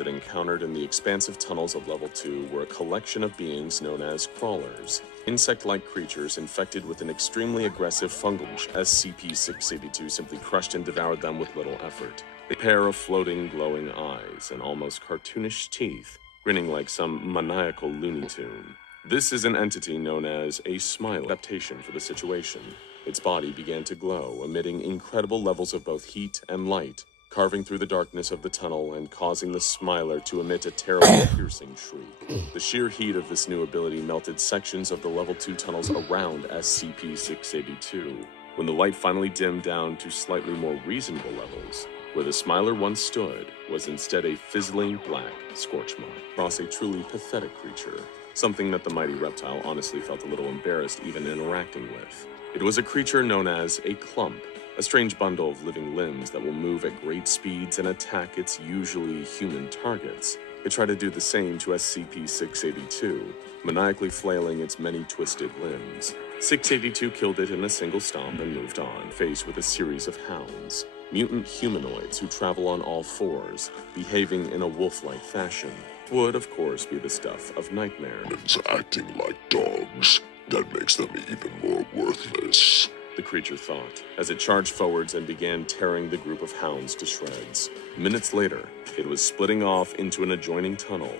it encountered in the expansive tunnels of Level 2 were a collection of beings known as crawlers, insect-like creatures infected with an extremely aggressive fungal. SCP-682 simply crushed and devoured them with little effort. A pair of floating, glowing eyes and almost cartoonish teeth, grinning like some maniacal Looney Tune. This is an entity known as a smile adaptation for the situation. Its body began to glow, emitting incredible levels of both heat and light, carving through the darkness of the tunnel and causing the Smiler to emit a terrible, piercing shriek. The sheer heat of this new ability melted sections of the Level 2 tunnels around SCP-682. When the light finally dimmed down to slightly more reasonable levels, where the Smiler once stood was instead a fizzling black scorch mark across a truly pathetic creature, something that the mighty reptile honestly felt a little embarrassed even interacting with. It was a creature known as a clump, a strange bundle of living limbs that will move at great speeds and attack its usually human targets. It tried to do the same to SCP-682, maniacally flailing its many twisted limbs. 682 killed it in a single stomp and moved on, faced with a series of hounds, mutant humanoids who travel on all fours, behaving in a wolf-like fashion. Would, of course, be the stuff of nightmare. Humans acting like dogs. That makes them even more worthless, the creature thought, as it charged forwards and began tearing the group of hounds to shreds. Minutes later, it was splitting off into an adjoining tunnel,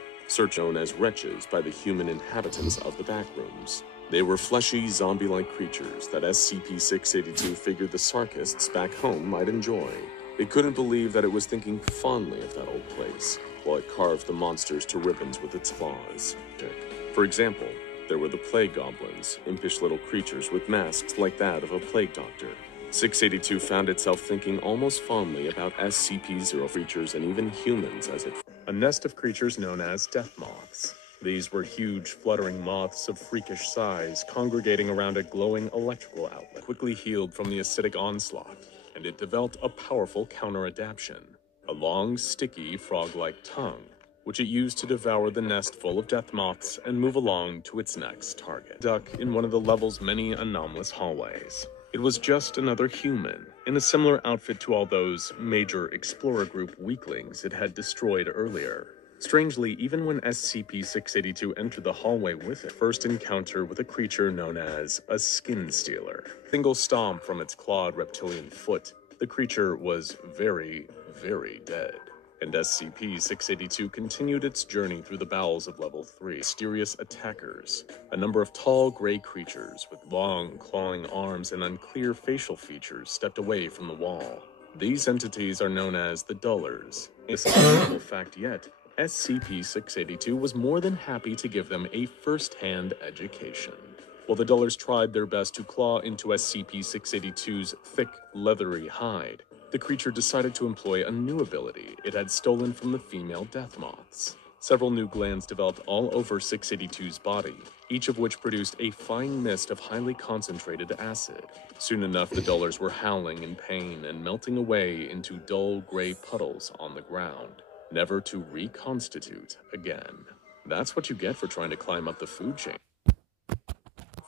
known as wretches by the human inhabitants of the backrooms. They were fleshy, zombie-like creatures that SCP-682 figured the Sarkists back home might enjoy. It couldn't believe that it was thinking fondly of that old place, while it carved the monsters to ribbons with its claws. For example, there were the plague goblins, impish little creatures with masks like that of a plague doctor. 682 found itself thinking almost fondly about SCP-0 creatures and even humans as a nest of creatures known as death moths. These were huge, fluttering moths of freakish size, congregating around a glowing electrical outlet. Quickly healed from the acidic onslaught, and it developed a powerful counter-adaptation, a long, sticky, frog-like tongue, which it used to devour the nest full of death moths and move along to its next target. Duck in one of the level's many anomalous hallways. It was just another human, in a similar outfit to all those major Explorer Group weaklings it had destroyed earlier. Strangely, even when SCP-682 entered the hallway with it, first encounter with a creature known as a skin stealer. Single stomp from its clawed reptilian foot, the creature was very, very dead. And SCP-682 continued its journey through the bowels of Level 3. Mysterious attackers, a number of tall gray creatures with long, clawing arms and unclear facial features stepped away from the wall. These entities are known as the Dullers. This unusual fact yet, SCP-682 was more than happy to give them a first-hand education. While the Dullers tried their best to claw into SCP-682's thick, leathery hide, the creature decided to employ a new ability it had stolen from the female death moths. Several new glands developed all over 682's body, each of which produced a fine mist of highly concentrated acid. Soon enough, the Dullers were howling in pain and melting away into dull gray puddles on the ground, never to reconstitute again. That's what you get for trying to climb up the food chain,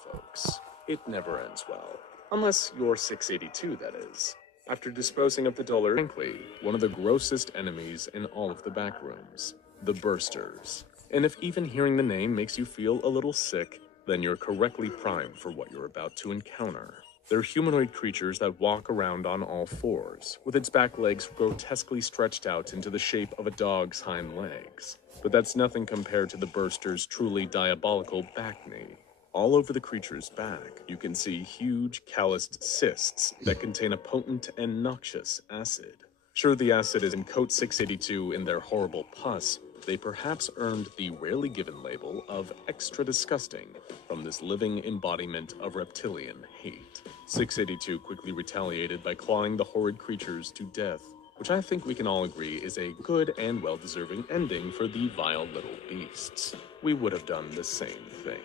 folks. It never ends well. Unless you're 682, that is. After disposing of the Duller, frankly, one of the grossest enemies in all of the backrooms, the Bursters. And if even hearing the name makes you feel a little sick, then you're correctly primed for what you're about to encounter. They're humanoid creatures that walk around on all fours, with its back legs grotesquely stretched out into the shape of a dog's hind legs. But that's nothing compared to the Burster's truly diabolical back knee. All over the creature's back, you can see huge, calloused cysts that contain a potent and noxious acid. Sure, the acid is in coat 682 in their horrible pus. They perhaps earned the rarely given label of extra disgusting from this living embodiment of reptilian hate. 682 quickly retaliated by clawing the horrid creatures to death, which I think we can all agree is a good and well-deserving ending for the vile little beasts. We would have done the same thing.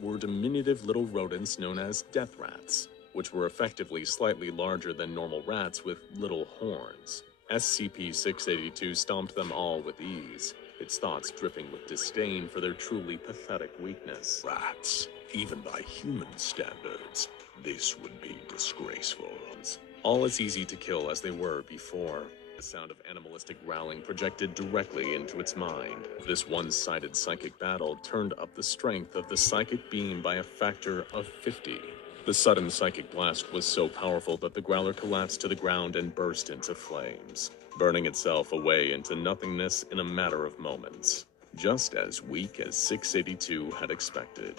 Were diminutive little rodents known as death rats, which were effectively slightly larger than normal rats with little horns. SCP-682 stomped them all with ease, its thoughts dripping with disdain for their truly pathetic weakness. Rats, even by human standards, this would be disgraceful. All as easy to kill as they were before. The sound of animalistic growling projected directly into its mind. This one-sided psychic battle turned up the strength of the psychic beam by a factor of 50. The sudden psychic blast was so powerful that the growler collapsed to the ground and burst into flames, burning itself away into nothingness in a matter of moments. Just as weak as 682 had expected.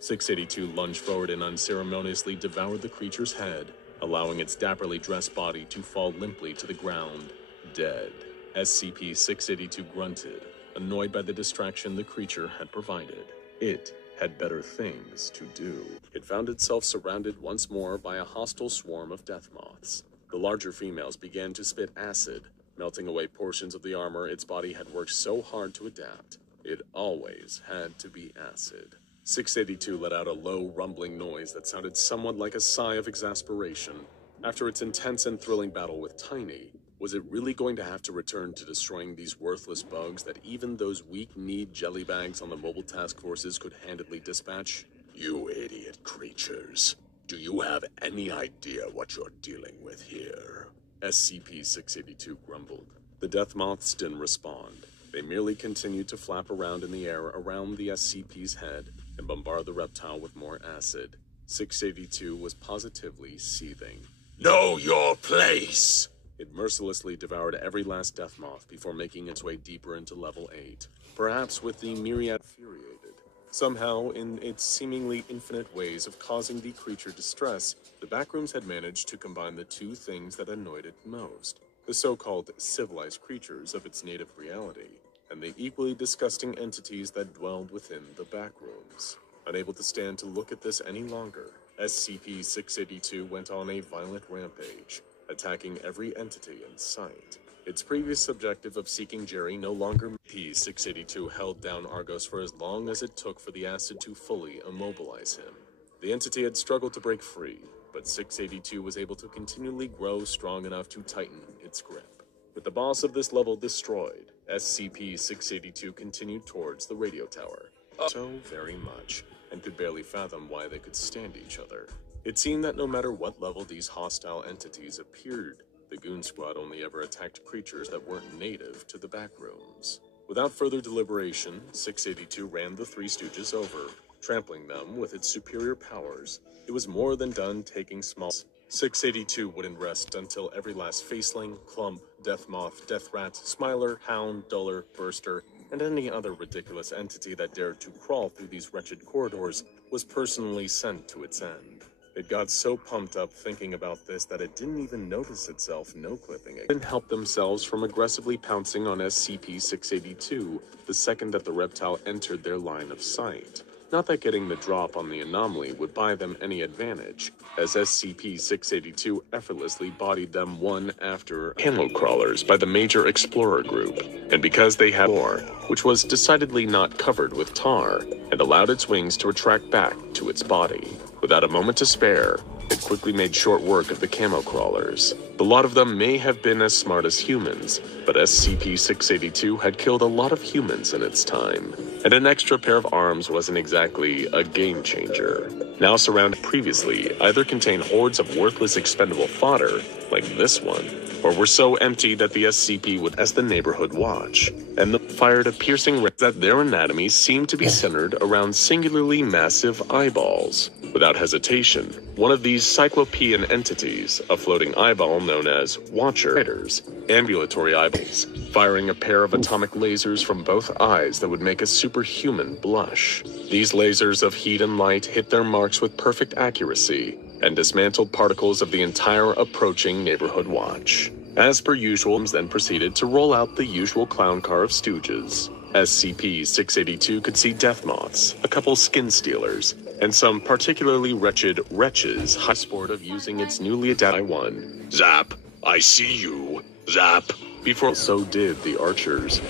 682 lunged forward and unceremoniously devoured the creature's head, allowing its dapperly dressed body to fall limply to the ground, dead. SCP-682 grunted, annoyed by the distraction the creature had provided. It had better things to do. It found itself surrounded once more by a hostile swarm of death moths. The larger females began to spit acid, melting away portions of the armor its body had worked so hard to adapt. It always had to be acid. 682 let out a low, rumbling noise that sounded somewhat like a sigh of exasperation. After its intense and thrilling battle with Tiny, was it really going to have to return to destroying these worthless bugs that even those weak-kneed jellybags on the mobile task forces could handedly dispatch? You idiot creatures. Do you have any idea what you're dealing with here? SCP-682 grumbled. The death moths didn't respond. They merely continued to flap around in the air around the SCP's head and bombard the reptile with more acid. 682 was positively seething. Know your place! It mercilessly devoured every last death moth before making its way deeper into level 8, perhaps with the myriad infuriated. Somehow, in its seemingly infinite ways of causing the creature distress, the backrooms had managed to combine the two things that annoyed it most: the so-called civilized creatures of its native reality, and the equally disgusting entities that dwelled within the backrooms. Unable to stand to look at this any longer, SCP-682 went on a violent rampage, attacking every entity in sight. Its previous objective of seeking Jerry no longer. P-682 held down Argos for as long as it took for the acid to fully immobilize him. The entity had struggled to break free, but 682 was able to continually grow strong enough to tighten its grip. With the boss of this level destroyed, SCP-682 continued towards the radio tower. So very much, and could barely fathom why they could stand each other. It seemed that no matter what level these hostile entities appeared, the Goon Squad only ever attacked creatures that weren't native to the backrooms. Without further deliberation, 682 ran the Three Stooges over, trampling them with its superior powers. It was more than done taking small. 682 wouldn't rest until every last faceling, clump, death moth, death rat, smiler, hound, duller, burster, and any other ridiculous entity that dared to crawl through these wretched corridors was personally sent to its end. It got so pumped up thinking about this that it didn't even notice itself no-clipping it. It didn't help themselves from aggressively pouncing on SCP-682 the second that the reptile entered their line of sight. Not that getting the drop on the anomaly would buy them any advantage, as SCP-682 effortlessly bodied them one after camo crawlers by the major explorer group, and because they had more, which was decidedly not covered with tar, and allowed its wings to retract back to its body. Without a moment to spare, it quickly made short work of the camo crawlers. The lot of them may have been as smart as humans, but SCP-682 had killed a lot of humans in its time, and an extra pair of arms wasn't exactly a game changer. Now surrounded previously either contained hordes of worthless expendable fodder, like this one, or were so empty that the SCP would as the neighborhood watch, and the fired a piercing ray that their anatomy seemed to be centered around singularly massive eyeballs. Without hesitation, one of these cyclopean entities, a floating eyeball known as Watchers, ambulatory eyeballs, firing a pair of atomic lasers from both eyes that would make a superhuman blush. These lasers of heat and light hit their marks with perfect accuracy, and dismantled particles of the entire approaching neighborhood watch. As per usual, then proceeded to roll out the usual clown car of stooges. SCP-682 could see death moths, a couple skin stealers, and some particularly wretched wretches high sport of using its newly adapted one. Zap, I see you. Zap. Before so did the archers.